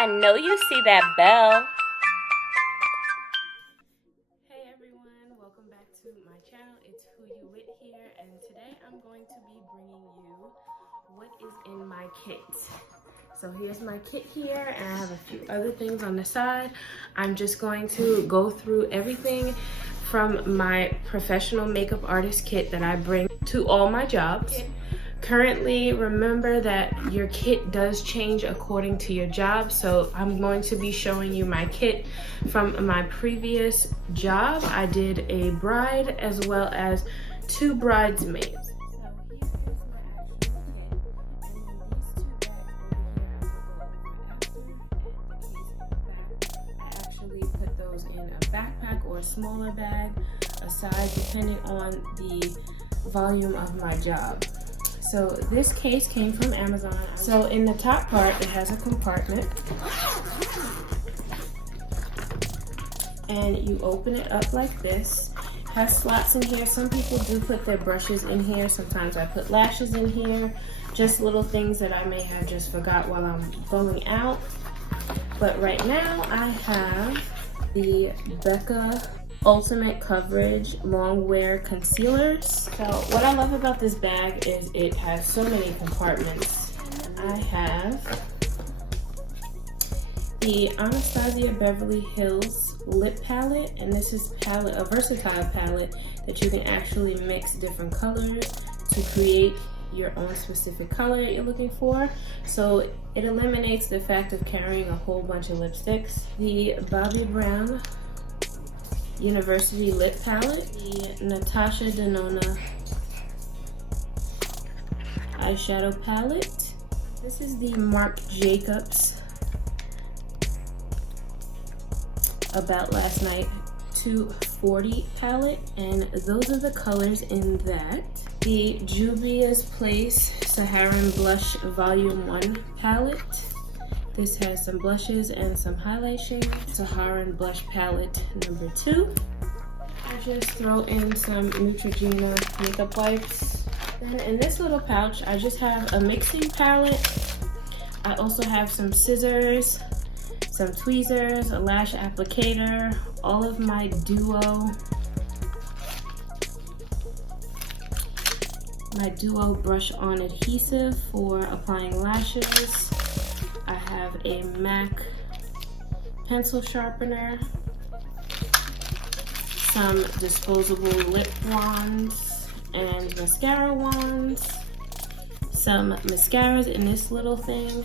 I know you see that bell. Hey everyone, welcome back to my channel. It's Who You With here, and today I'm going to be bringing you what is in my kit. So here's my kit here, and I have a few other things on the side. I'm just going to go through everything from my professional makeup artist kit that I bring to all my jobs. Currently, remember that your kit does change according to your job, so I'm going to be showing you my kit from my previous job. I did a bride as well as 2 bridesmaids. Put those in a backpack or a smaller bag, a size depending on the volume of my job. So this case came from Amazon. So in the top part, it has a compartment. And you open it up like this. It has slots in here. Some people do put their brushes in here. Sometimes I put lashes in here. Just little things that I may have just forgot while I'm going out. But right now I have the Becca Ultimate Coverage Long Wear Concealers. So what I love about this bag is it has so many compartments. I have the Anastasia Beverly Hills Lip Palette, and this is a versatile palette that you can actually mix different colors to create your own specific color that you're looking for. So it eliminates the fact of carrying a whole bunch of lipsticks. The Bobbi Brown University Lip Palette, the Natasha Denona Eyeshadow Palette. This is the Marc Jacobs About Last Night 240 palette, and those are the colors in that. The Juvia's Place Saharan Blush Volume 1 palette. This has some blushes and some highlight shades. Saharan Blush Palette number 2. I just throw in some Neutrogena makeup wipes. Then in this little pouch, I just have a mixing palette. I also have some scissors, some tweezers, a lash applicator, all of my Duo brush on adhesive for applying lashes. I have a MAC pencil sharpener, some disposable lip wands and mascara wands, some mascaras in this little thing.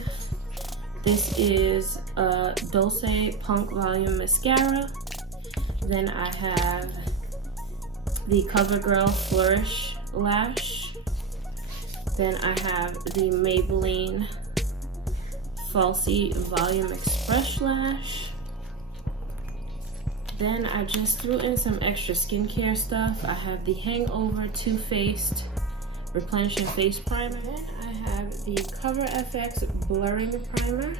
This is a Dulce Punk Volume Mascara. Then I have the CoverGirl Flourish Lash. Then I have the Maybelline Falsies Volume Express Lash. Then I just threw in some extra skincare stuff. I have the Hangover Too Faced Replenishing Face Primer. Then I have the Cover FX Blurring Primer.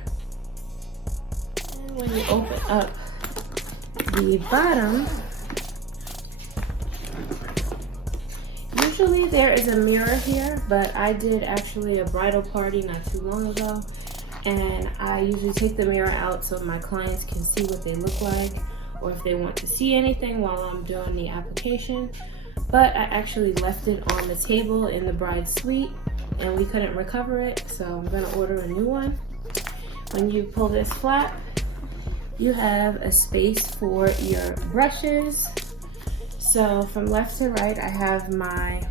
And when you open up the bottom, usually there is a mirror here, but I did actually a bridal party not too long ago, and I usually take the mirror out so my clients can see what they look like, or if they want to see anything while I'm doing the application. But I actually left it on the table in the bride suite and we couldn't recover it, so I'm gonna order a new one. When you pull this flap, you have a space for your brushes. So from left to right, I have my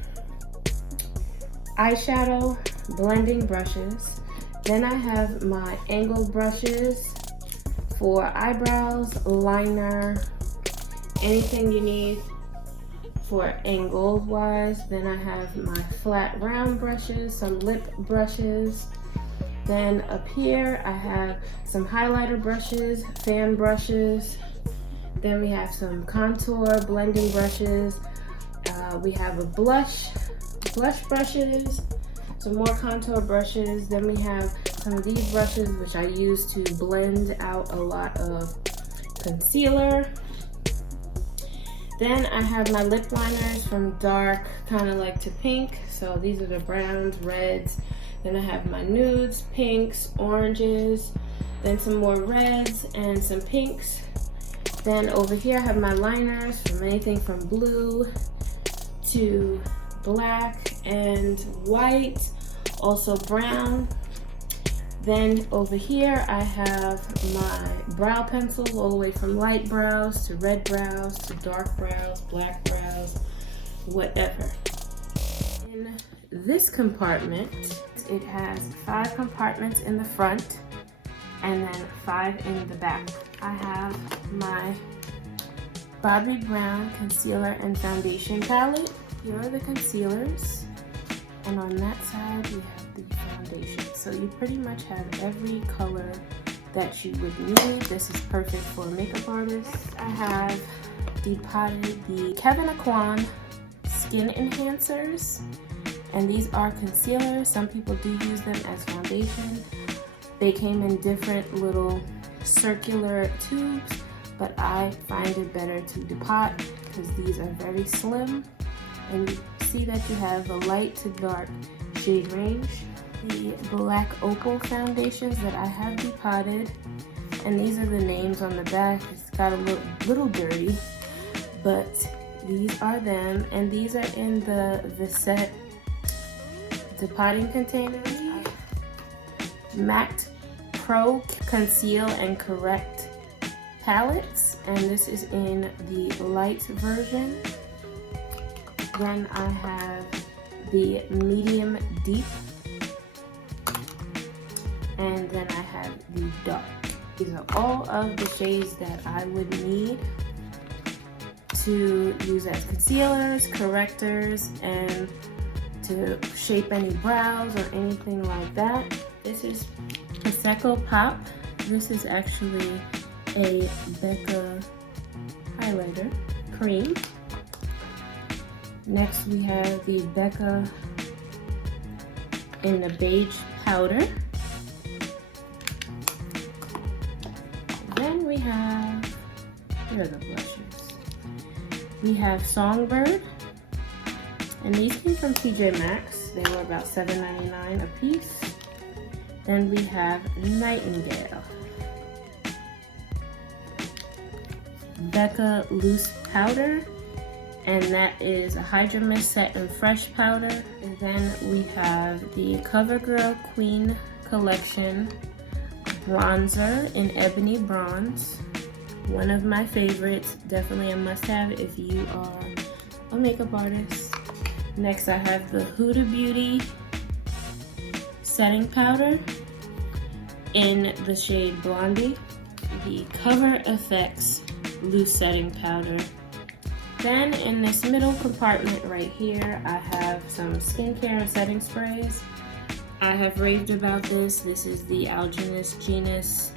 eyeshadow blending brushes. Then I have my angled brushes for eyebrows, liner, anything you need for angle wise. Then I have my flat round brushes, some lip brushes. Then up here I have some highlighter brushes, fan brushes. Then we have some contour blending brushes. We have a blush brushes, some more contour brushes. Then we have some of these brushes which I use to blend out a lot of concealer. Then I have my lip liners from dark kind of like to pink. So these are the browns, reds. Then I have my nudes, pinks, oranges, then some more reds and some pinks. Then over here I have my liners from anything from blue to black and white, also brown. Then over here I have my brow pencils all the way from light brows to red brows to dark brows, black brows, whatever. In this compartment, it has 5 compartments in the front and then 5 in the back. I have my Bobbi Brown concealer and foundation palette. Here are the concealers, and on that side we have the foundation. So you pretty much have every color that you would need. This is perfect for makeup artists. I have depotted the Kevin Aquan skin enhancers, and these are concealers. Some people do use them as foundation. They came in different little circular tubes, but I find it better to depot because these are very slim, and you see that you have a light to dark shade range. The black opal foundations that I have depotted, and these are the names on the back. It's got a little dirty, but these are them, and these are in the Visette depotting containers. MAC Pro Conceal and Correct palettes, and this is in the light version. Then I have the medium deep, and then I have the dark. These are all of the shades that I would need to use as concealers, correctors, and to shape any brows or anything like that. This is Prosecco Pop. This is actually a Becca highlighter cream. Next we have the Becca in the beige powder. Then we have, here are the blushes. We have Songbird, and these came from TJ Maxx. They were about $7.99 a piece. Then we have Nightingale, Becca Loose Powder, and that is a Hydra Mist Set and Fresh Powder. And then we have the CoverGirl Queen Collection Bronzer in Ebony Bronze. One of my favorites, definitely a must-have if you are a makeup artist. Next I have the Huda Beauty Setting Powder in the shade Blondie. The Cover FX Loose Setting Powder. Then in this middle compartment right here, I have some skincare and setting sprays. I have raved about this. This is the Algenist Genus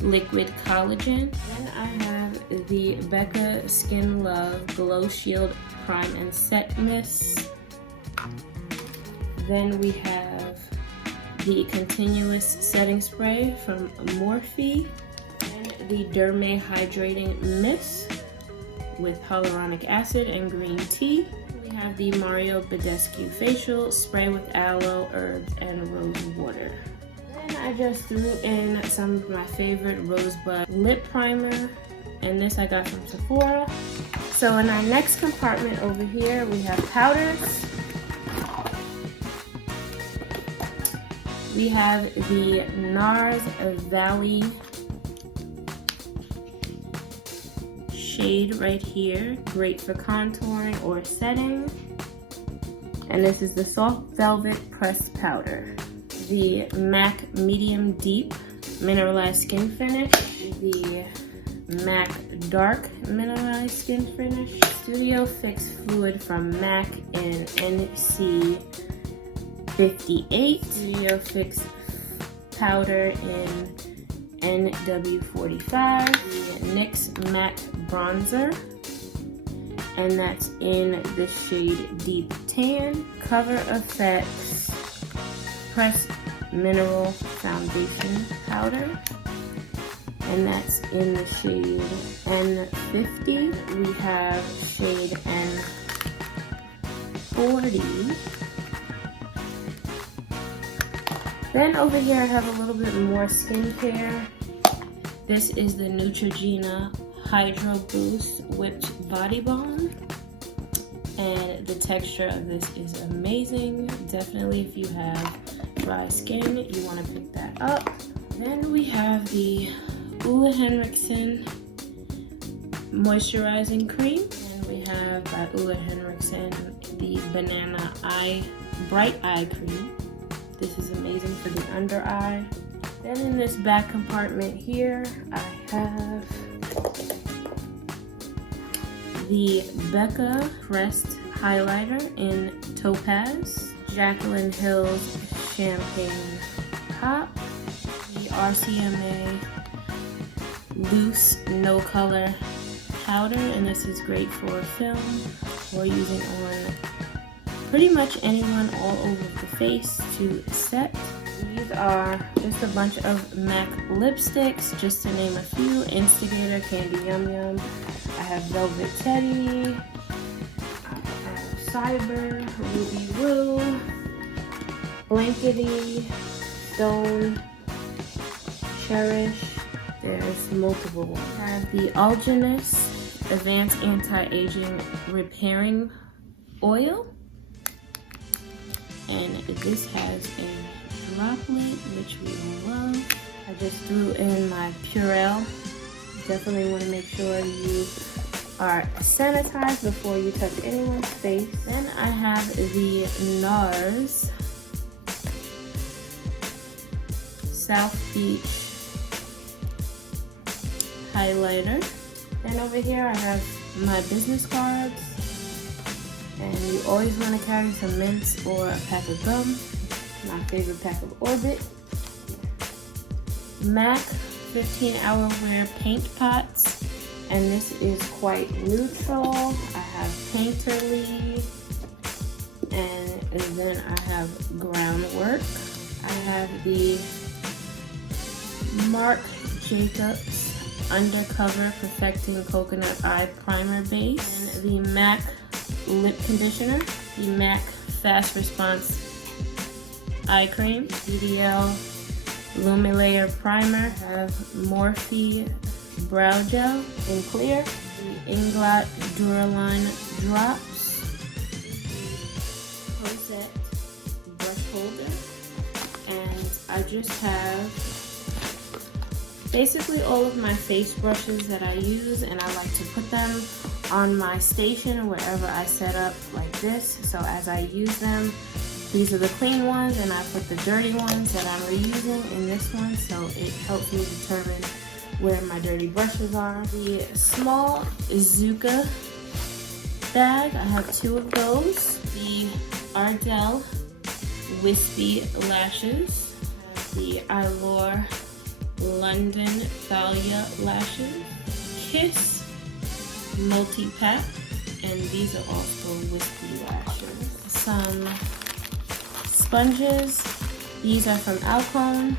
Liquid Collagen. Then I have the Becca Skin Love Glow Shield Prime and Set Mist. Then we have the Continuous Setting Spray from Morphe, and the Derme Hydrating Mist with hyaluronic acid and green tea. We have the Mario Badescu Facial Spray with aloe, herbs, and rose water. Then I just threw in some of my favorite Rosebud lip primer, and this I got from Sephora. So in our next compartment over here, we have powders. We have the NARS Valley shade right here, great for contouring or setting. And this is the Soft Velvet Pressed Powder. The MAC Medium Deep Mineralized Skin Finish. The MAC Dark Mineralized Skin Finish. Studio Fix Fluid from MAC in NC 58, Studio Fix Powder in NW45, the NYX Matte Bronzer, and that's in the shade Deep Tan, Cover FX Pressed Mineral Foundation Powder, and that's in the shade N50. We have shade N40. Then over here I have a little bit more skincare. This is the Neutrogena Hydro Boost Whipped Body Balm. And the texture of this is amazing. Definitely if you have dry skin, you want to pick that up. Then we have the Ole Henriksen Moisturizing Cream. And we have by Ole Henriksen the Banana Bright Eye Cream. This is amazing for the under eye. Then in this back compartment here, I have the Becca Crest Highlighter in Topaz, Jaclyn Hill's Champagne Pop, the RCMA Loose No Color Powder, and this is great for film or using on pretty much anyone all over the face to set. These are just a bunch of MAC lipsticks, just to name a few. Instigator, Candy Yum Yum. I have Velvet Teddy. I have Cyber, Ruby Woo, Blankety, Stone, Cherish. There's multiple ones. I have the Algenist Advanced Anti-Aging Repairing Oil. And this has a droplet, which we love. I just threw in my Purell. Definitely want to make sure you are sanitized before you touch anyone's face. Then I have the NARS South Beach Highlighter. And over here I have my business cards. And you always want to carry some mints or a pack of gum. My favorite pack of Orbit. MAC 15-hour wear paint pots. And this is quite neutral. I have Painterly. And then I have Groundwork. I have the Marc Jacobs Undercover Perfecting Coconut Eye Primer Base. And the MAC Lip Conditioner, the MAC Fast Response Eye Cream, BDL Lumilayer Primer, I have Morphe Brow Gel in clear, the Inglot Duraline Drops, Cosette Brush Holder, and I just have basically all of my face brushes that I use, and I like to put them on my station or wherever I set up like this. So as I use them, these are the clean ones and I put the dirty ones that I'm reusing in this one, so it helps me determine where my dirty brushes are. The small Zuca bag, I have 2 of those. The Ardell Wispy Lashes, I have the Allure London Thalia Lashes, Kiss Multi-Pack, and these are also wispy lashes. Some sponges, these are from Alcone.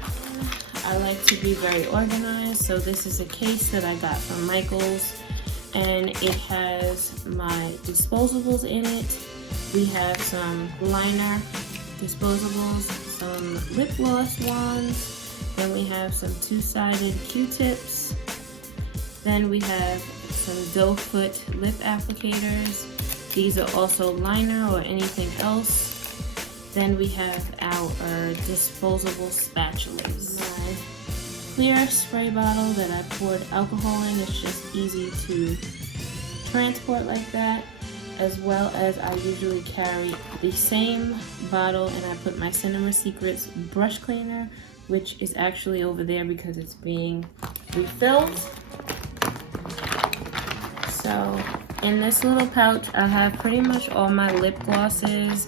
I like to be very organized, so this is a case that I got from Michael's, and it has my disposables in it. We have some liner disposables, some lip gloss ones, then we have some 2-sided Q-tips, then we have some doe foot lip applicators. These are also liner or anything else. Then we have our disposable spatulas. My clear spray bottle that I poured alcohol in. It's just easy to transport like that. As well as I usually carry the same bottle and I put my Cinema Secrets brush cleaner, which is actually over there because it's being refilled. So in this little pouch, I have pretty much all my lip glosses,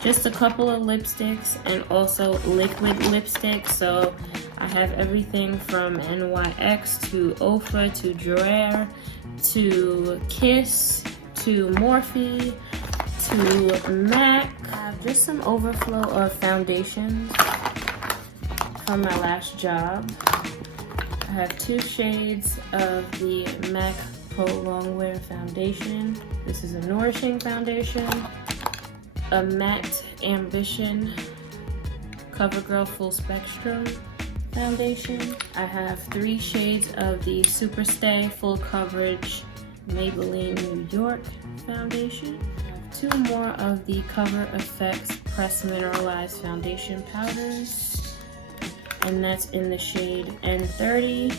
just a couple of lipsticks, and also liquid lipsticks. So I have everything from NYX to Ofa to Drayer to Kiss to Morphe to MAC. I have just some overflow of foundations from my last job. I have 2 shades of the MAC Pro Longwear Foundation. This is a nourishing foundation. A Matte Ambition CoverGirl Full Spectrum foundation. I have 3 shades of the Superstay Full Coverage Maybelline New York foundation. I have 2 more of the Cover Effects Pressed Mineralized Foundation powders, and that's in the shade N30.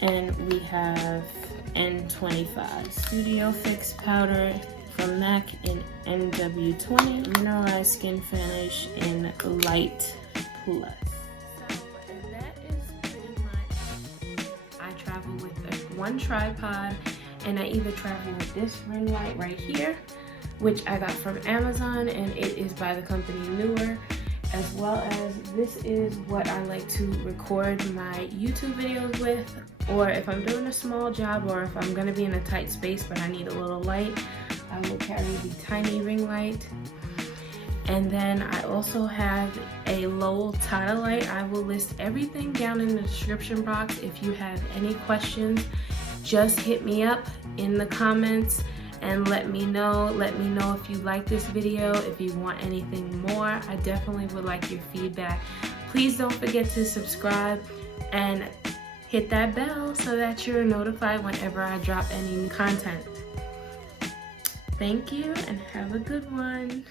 And we have N25 Studio Fix powder from MAC in NW20, Mineralized Skin Finish in Light Plus. So that is pretty much, I travel with one tripod, and I either travel with this ring light right here, which I got from Amazon, and it is by the company Newer, as well as this is what I like to record my YouTube videos with, or if I'm doing a small job, or if I'm gonna be in a tight space but I need a little light, I will carry the tiny ring light. And then I also have a Lowell Tata light. I will list everything down in the description box. If you have any questions, just hit me up in the comments and let me know. Let me know if you like this video, if you want anything more. I definitely would like your feedback. Please don't forget to subscribe and hit that bell so that you're notified whenever I drop any new content. Thank you and have a good one.